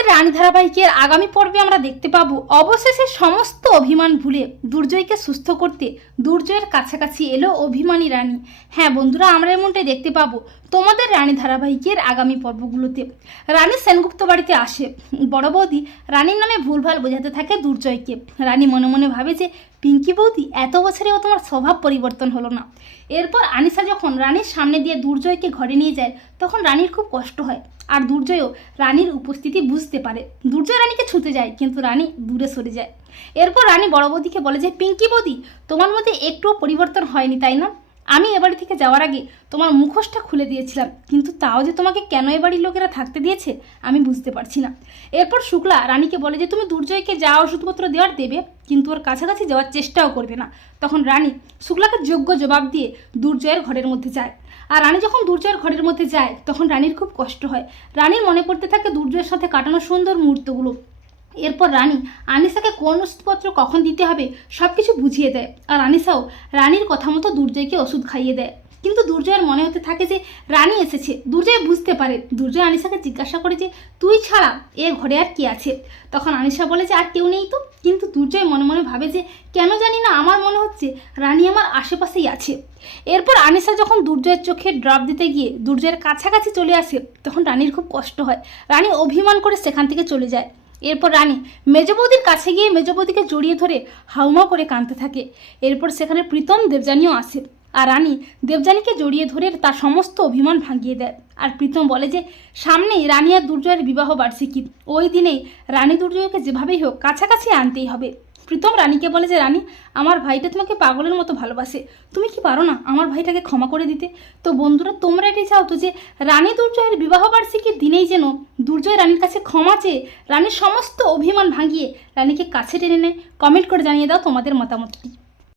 আমাদের রানী ধারাবাহিকের আগামী পর্বে আমরা দেখতে পাবো অবশেষে সমস্ত অভিমান ভুলে দুর্জয়কে সুস্থ করতে দুর্জয়ের কাছাকাছি এলো অভিমানী রানী। হ্যাঁ বন্ধুরা, আমরা এমনটাই দেখতে পাবো তোমাদের রানী ধারাবাহিকের আগামী পর্বগুলোতে। রানী সেনগুপ্ত বাড়িতে আসে। বড় বৌদি রানীর নামে ভুলভাল বোঝাতে থাকে দুর্জয়কে। রানী মনে মনে ভাবে যে পিঙ্কি বৌদি এত বছরেও তোমার স্বভাব পরিবর্তন হলো না। এরপর আনিসা যখন রানীর সামনে দিয়ে দুর্জয়কে ঘরে নিয়ে যায়, তখন রানীর খুব কষ্ট হয় আর দুর্জয়ও রানীর উপস্থিতি বুঝতে পারে। দুর্জয় রানীকে ছুতে যায়, কিন্তু রানী দূরে সরে যায়। এরপর রানী বড় বৌদিকে বলে যে, পিঙ্কি বৌদি, তোমার মধ্যে একটুও পরিবর্তন হয়নি, তাই না? আমি এ বাড়ি থেকে যাওয়ার আগে তোমার মুখোশটা খুলে দিয়েছিলাম, কিন্তু তাও যে তোমাকে কেন এ বাড়ির লোকেরা থাকতে দিয়েছে, আমি বুঝতে পারছি না। এরপর শুক্লা রানীকে বলে যে, তুমি দুর্জয়কে যা ওষুধপত্র দেওয়ার দেবে, কিন্তু ওর কাছাকাছি যাওয়ার চেষ্টাও করবে না। তখন রানী শুক্লাকে যোগ্য জবাব দিয়ে দুর্জয়ের ঘরের মধ্যে যায়। আর রানী যখন দুর্জয়ের ঘরের মধ্যে যায়, তখন রানীর খুব কষ্ট হয়। রানীর মনে পড়তে থাকে দুর্জয়ের সাথে কাটানো সুন্দর মুহূর্তগুলো। এরপর রানী আনিসাকে কোন ওষুধপত্র কখন দিতে হবে সব কিছু বুঝিয়ে দেয়। আর আনিসাও রানীর কথা মতো দুর্জয়কে ওষুধ খাইয়ে দেয়। কিন্তু দুর্জয়ের মনে হতে থাকে যে রানী এসেছে। দুর্জয় বুঝতে পারে। দুর্জয় আনিসাকে জিজ্ঞাসা করে যে, তুই ছাড়া এ ঘরে আর কি আছে? তখন আনিসা বলে যে, আর কেউ নেই তো? কিন্তু দুর্জয় মনে মনে ভাবে যে, কেন জানি না, আমার মনে হচ্ছে রানী আমার আশেপাশেই আছে। এরপর আনিসা যখন দুর্জয়ের চোখে ড্রপ দিতে গিয়ে দুর্জয়ের কাছাকাছি চলে আসে, তখন রানীর খুব কষ্ট হয়। রানী অভিমান করে সেখান থেকে চলে যায়। এরপর রানী মেজবৌদির কাছে গিয়ে মেজবৌদিকে জড়িয়ে ধরে হাউমা করে কাঁদতে থাকে। এরপর সেখানে প্রীতম দেবযানীও আসে আর রানী দেবযানীকে জড়িয়ে ধরে তার সমস্ত অভিমান ভাঙিয়ে দেয়। আর প্রীতম বলে যে, সামনেই রানী আর দুর্জয়ের বিবাহ বার্ষিকী। ওই দিনেই রানী দুর্জয়কে যেভাবেই হোক কাছাকাছি আনতেই হবে। প্রীতম রানীকে বলে যে, রানী, আমার ভাইটা তোমাকে পাগলের মতো ভালোবাসে। তুমি কি পারো না আমার ভাইটাকে ক্ষমা করে দিতে? তো বন্ধুরা, তোমরা এটাই চাও তো যে, রানী দুর্জয়ের বিবাহবার্ষিকীর দিনেই যেন দুর্জয় রানীর কাছে ক্ষমা চেয়ে রানীর সমস্ত অভিমান ভাঙিয়ে রানীকে কাছে টেনে নেয়। কমেন্ট করে জানিয়ে দাও তোমাদের মতামতটি।